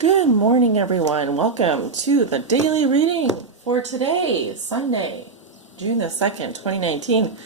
Good morning, everyone. Welcome to the daily reading for today, Sunday, June the 2nd, 2019.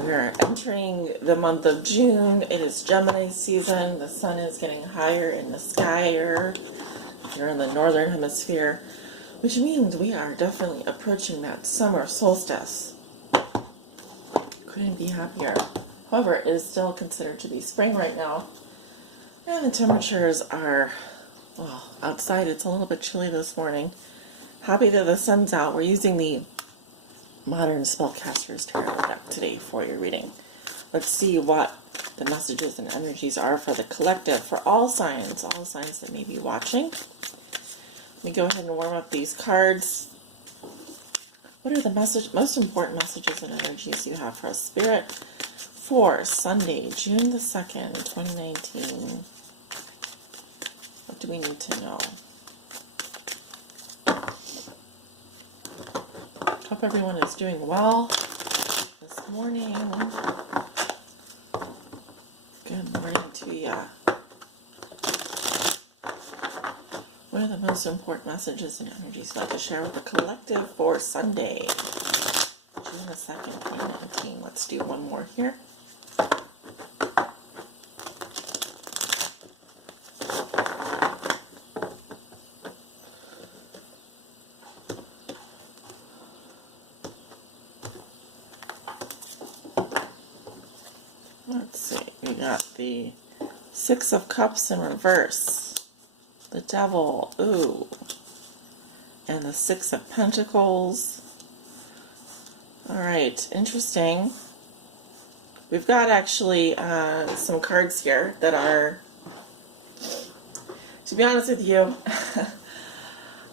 We are entering the month of June. It is Gemini season. The sun is getting higher in the sky here. You're in the northern hemisphere, which means we are definitely approaching that summer solstice. Couldn't be happier. However, it is still considered to be spring right now, and the temperatures are, well, outside it's a little bit chilly this morning. Happy that the sun's out. We're using the Modern Spellcaster's Tarot deck today for your reading. Let's see what the messages and energies are for the collective, for all signs that may be watching. Let me go ahead and warm up these cards. What are the most important messages and energies you have for us, Spirit, for Sunday, June the 2nd, 2019? What do we need to know? Hope everyone is doing well this morning. Good morning to ya. What are the most important messages and energies you'd like to share with the collective for Sunday, June the 2nd, 2019? Let's do one more here. Let's see, we got the Six of Cups in reverse, the Devil, ooh, and the Six of Pentacles. Alright, interesting. We've got actually some cards here that are, to be honest with you,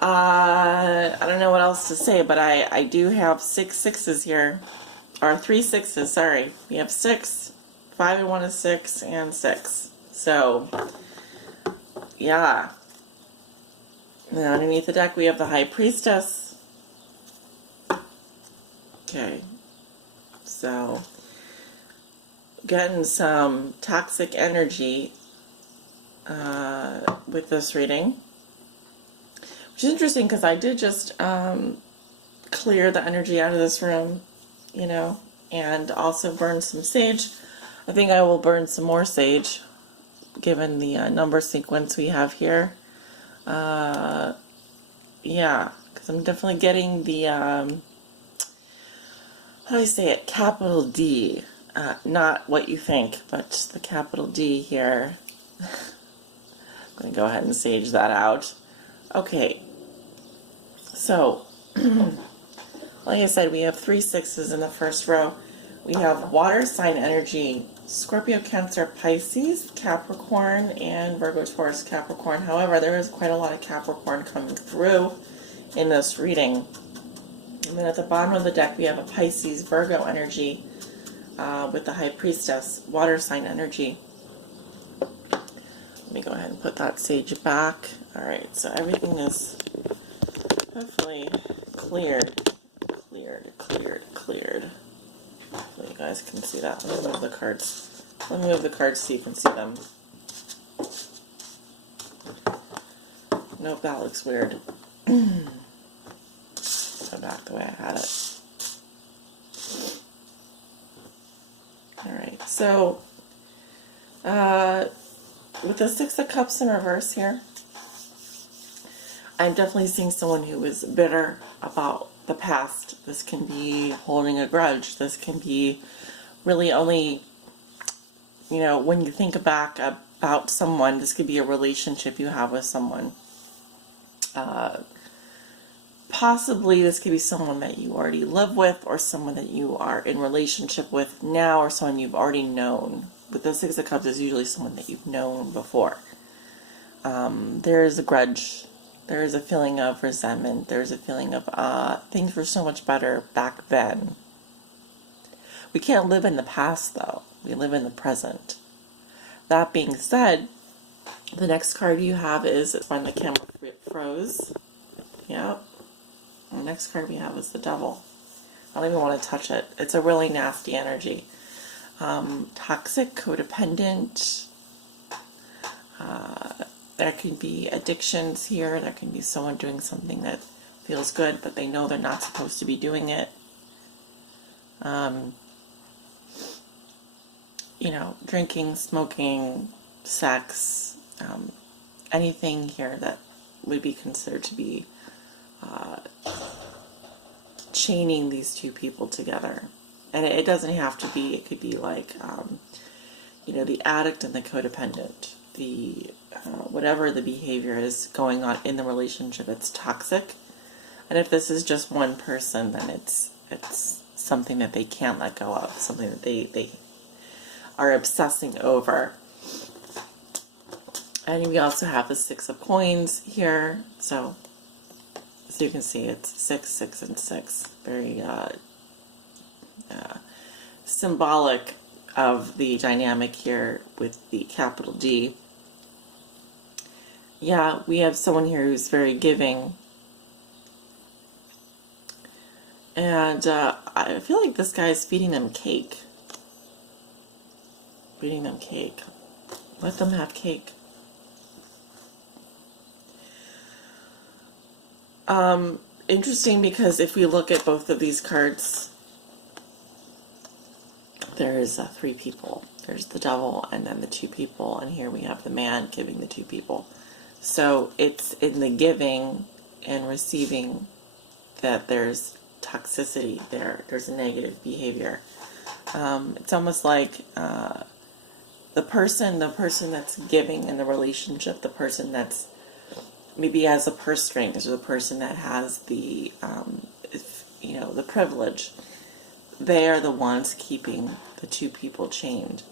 I don't know what else to say, but I do have 6 sixes here, or 3 sixes, sorry. We have 6, 5 and 1 is 6, and 6. So, yeah. And underneath the deck we have the High Priestess. Okay. So, getting some toxic energy with this reading. Which is interesting because I did just clear the energy out of this room, you know, and also burn some sage. I think I will burn some more sage, given the number sequence we have here. Yeah, because I'm definitely getting the, how do I say it, capital D. Not what you think, but the capital D here. I'm going to go ahead and sage that out. Okay, so, like I said, we have 3 sixes in the first row. We have water sign energy, Scorpio, Cancer, Pisces, Capricorn, and Virgo, Taurus, Capricorn. However, there is quite a lot of Capricorn coming through in this reading. And then at the bottom of the deck, we have a Pisces, Virgo energy with the High Priestess, water sign energy. Let me go ahead and put that sage back. Alright, so everything is hopefully cleared. Hopefully you guys can see that. Let me move the cards. Let me move the cards so you can see them. Nope, that looks weird. Go back the way I had it. Alright, so with the Six of Cups in reverse here, I'm definitely seeing someone who is bitter about the past. This can be holding a grudge. This can be really only, you know, when you think back about someone, this could be a relationship you have with someone. Possibly this could be someone that you already live with, or someone that you are in relationship with now, or someone you've already known. With the Six of Cups, is usually someone that you've known before. There is a grudge. There is a feeling of resentment. There's a feeling of things were so much better back then. We can't live in the past, though. We live in the present. That being said, the next card you have is when the camera froze. Yep. And the next card we have is the Devil. I don't even want to touch it. It's a really nasty energy. Toxic, codependent, There can be addictions here. There can be someone doing something that feels good, but they know they're not supposed to be doing it. You know, drinking, smoking, sex, anything here that would be considered to be chaining these two people together. And it doesn't have to be, it could be like, you know, the addict and the codependent. The whatever the behavior is going on in the relationship, it's toxic. And if this is just one person, then it's something that they can't let go of, something that they are obsessing over. And we also have the 6 of coins here. So as you can see, it's 6, 6, and 6. Very symbolic of the dynamic here with the capital D. Yeah, we have someone here who's very giving. And I feel like this guy is feeding them cake. Feeding them cake. Let them have cake. Interesting, because if we look at both of these cards, there's 3 people. There's the devil and then the 2 people, and here we have the man giving the 2 people. So it's in the giving and receiving that there's toxicity there. There's a negative behavior. It's almost like the person that's giving in the relationship, the person that's maybe has a purse strings, or the person that has the, you know, the privilege, they are the ones keeping the 2 people chained,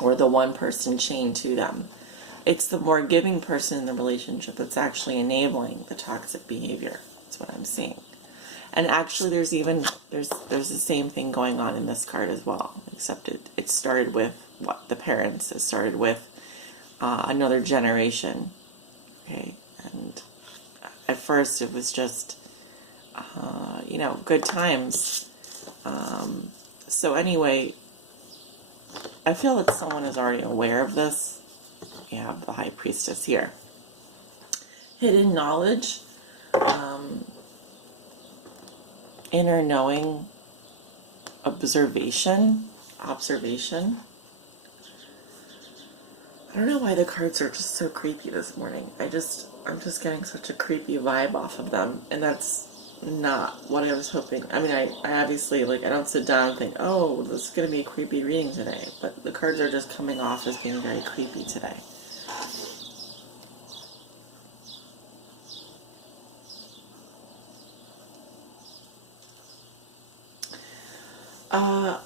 or the one person chained to them. It's the more giving person in the relationship that's actually enabling the toxic behavior. That's what I'm seeing. And actually, there's the same thing going on in this card as well, except it started with what the parents. It started with another generation. Okay, and at first it was just you know, good times. So anyway, I feel that someone is already aware of this. You have the High Priestess here. Hidden knowledge, inner knowing, observation. I don't know why the cards are just so creepy this morning. I'm just getting such a creepy vibe off of them, and that's not what I was hoping. I mean, I obviously, like, I don't sit down and think, oh, this is going to be a creepy reading today, but the cards are just coming off as being very creepy today.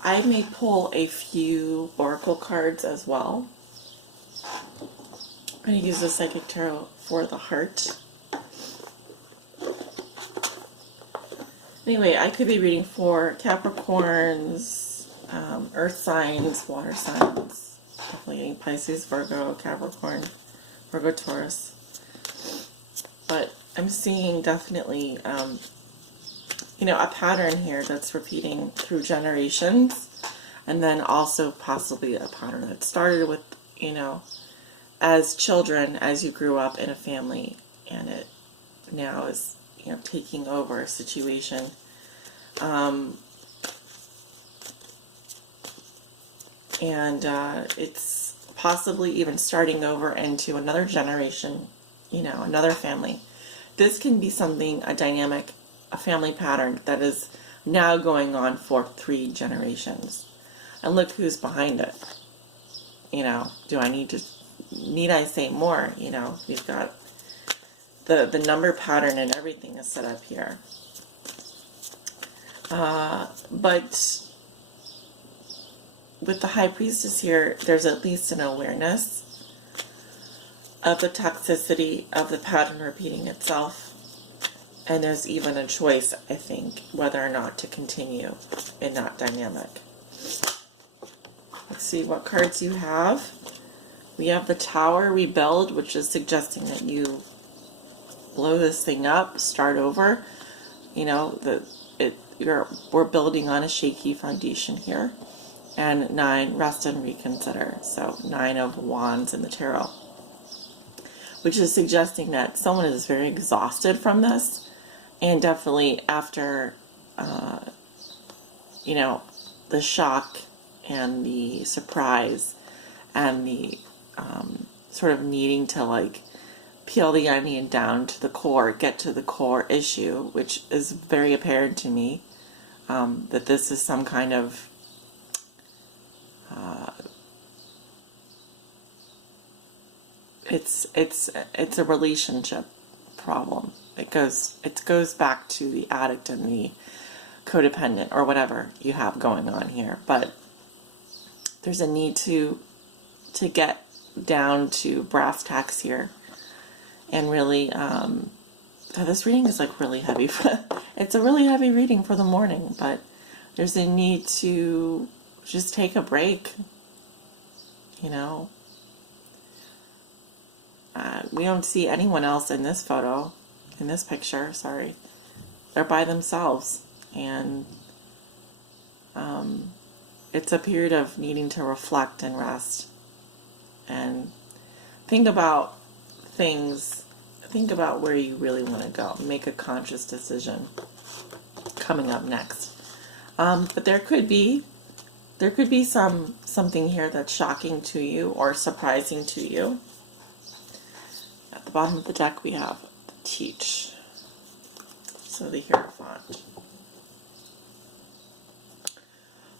I may pull a few oracle cards as well. I'm going to use the Psychic Tarot for the heart. Anyway, I could be reading for Capricorns, Earth signs, water signs, definitely getting Pisces, Virgo, Capricorn, Virgo, Taurus. But I'm seeing definitely, you know, a pattern here that's repeating through generations, and then also possibly a pattern that started with, you know, as children, as you grew up in a family, and it now is, you know, taking over a situation. It's possibly even starting over into another generation, you know, another family. This can be something, a dynamic, a family pattern that is now going on for 3 generations. And look who's behind it. You know, need I say more? You know, we've got the number pattern and everything is set up here. But with the High Priestess here, there's at least an awareness of the toxicity of the pattern repeating itself. And there's even a choice, I think, whether or not to continue in that dynamic. Let's see what cards you have. We have the Tower, Rebuild, which is suggesting that you blow this thing up, start over. You know, we're building on a shaky foundation here. And 9, Rest and Reconsider. So 9 of Wands in the Tarot. which is suggesting that someone is very exhausted from this, and definitely after, you know, the shock and the surprise and the sort of needing to like peel the onion down to the core, get to the core issue, which is very apparent to me, that this is some kind of it's a relationship problem. It goes back to the addict and the codependent or whatever you have going on here. But there's a need to get down to brass tacks here and really this reading is like really heavy. It's a really heavy reading for the morning, but there's a need to just take a break, you know. We don't see anyone else in this photo, in this picture, sorry. They're by themselves, and it's a period of needing to reflect and rest and think about things, think about where you really want to go, make a conscious decision coming up next. But there could be something here that's shocking to you or surprising to you. At the bottom of the deck we have teach. So the Hierophant.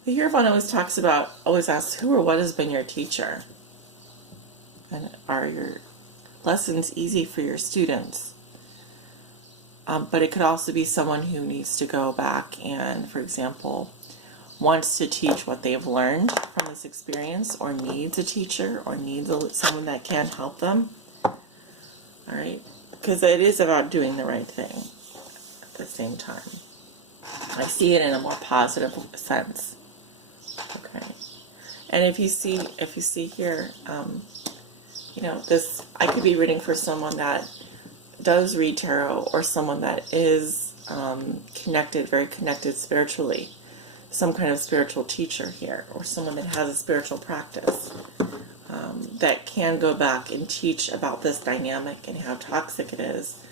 The Hierophant always asks, who or what has been your teacher? And are your lessons easy for your students? But it could also be someone who needs to go back and, for example, wants to teach what they've learned from this experience, or needs a teacher, or needs someone that can help them. All right, because it is about doing the right thing at the same time. I see it in a more positive sense. Okay, and if you see here, you know, this, I could be reading for someone that does read tarot, or someone that is connected, very connected spiritually, some kind of spiritual teacher here, or someone that has a spiritual practice. That can go back and teach about this dynamic and how toxic it is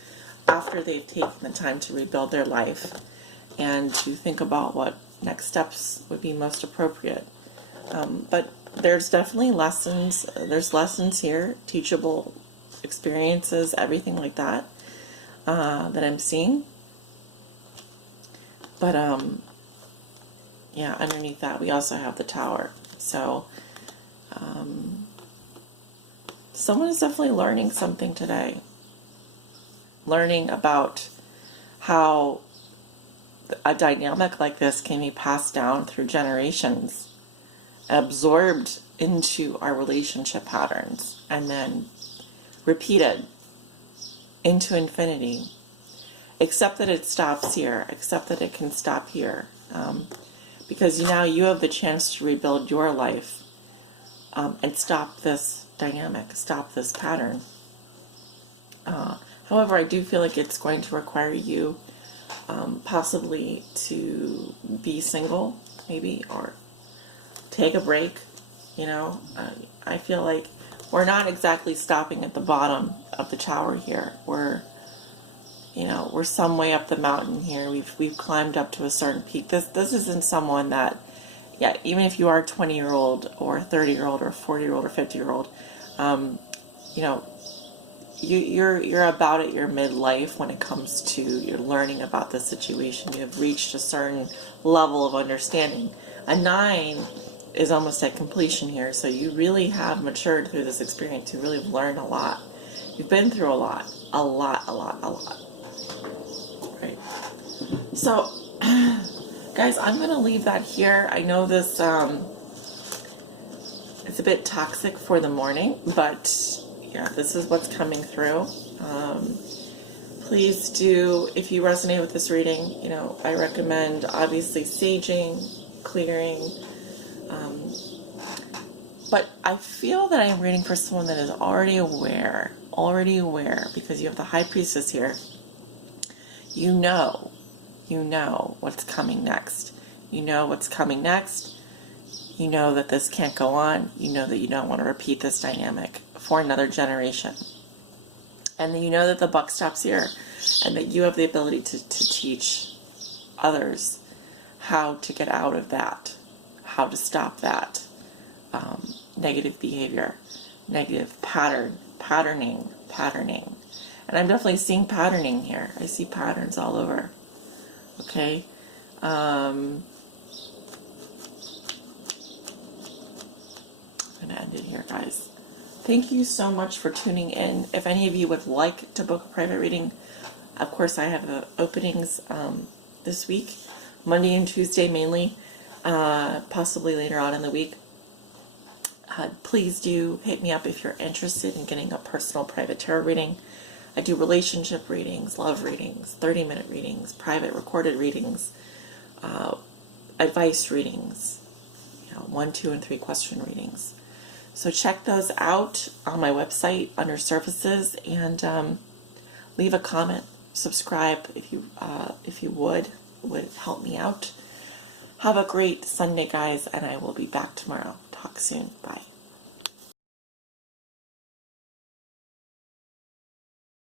after they've taken the time to rebuild their life and to think about what next steps would be most appropriate. But there's definitely lessons. There's lessons here, teachable experiences, everything like that, that I'm seeing. But yeah, underneath that we also have the Tower. So someone is definitely learning something today. Learning about how a dynamic like this can be passed down through generations, absorbed into our relationship patterns, and then repeated into infinity. Accept that it stops here. Accept that it can stop here. Because now you have the chance to rebuild your life and stop this dynamic, stop this pattern. However, I do feel like it's going to require you possibly to be single, maybe, or take a break. You know, I feel like we're not exactly stopping at the bottom of the tower here. We're some way up the mountain here. We've climbed up to a certain peak. This isn't someone that, yeah, even if you are a 20-year-old or a 30-year-old or a 40-year-old or 50-year-old, you know, you're about at your midlife when it comes to you're learning about the situation. You have reached a certain level of understanding. A 9 is almost at completion here, so you really have matured through this experience. You really have learned a lot. You've been through a lot. Right. So, guys, I'm going to leave that here. I know this it's a bit toxic for the morning, but yeah, this is what's coming through. Please do, if you resonate with this reading, you know, I recommend obviously saging, clearing. But I feel that I'm reading for someone that is already aware, because you have the High Priestess here. You know what's coming next. You know what's coming next. You know that this can't go on. You know that you don't want to repeat this dynamic for another generation. And you know that the buck stops here, and that you have the ability to teach others how to get out of that, how to stop that negative behavior, negative patterning. And I'm definitely seeing patterning here. I see patterns all over. Okay. I'm going to end it here, guys. Thank you so much for tuning in. If any of you would like to book a private reading, of course I have the openings this week, Monday and Tuesday mainly, possibly later on in the week. Please do hit me up if you're interested in getting a personal private tarot reading. I do relationship readings, love readings, 30-minute readings, private recorded readings, advice readings, 1, 2, and 3 question readings. So check those out on my website under services, and leave a comment, subscribe if you would help me out. Have a great Sunday, guys, and I will be back tomorrow. Talk soon. Bye.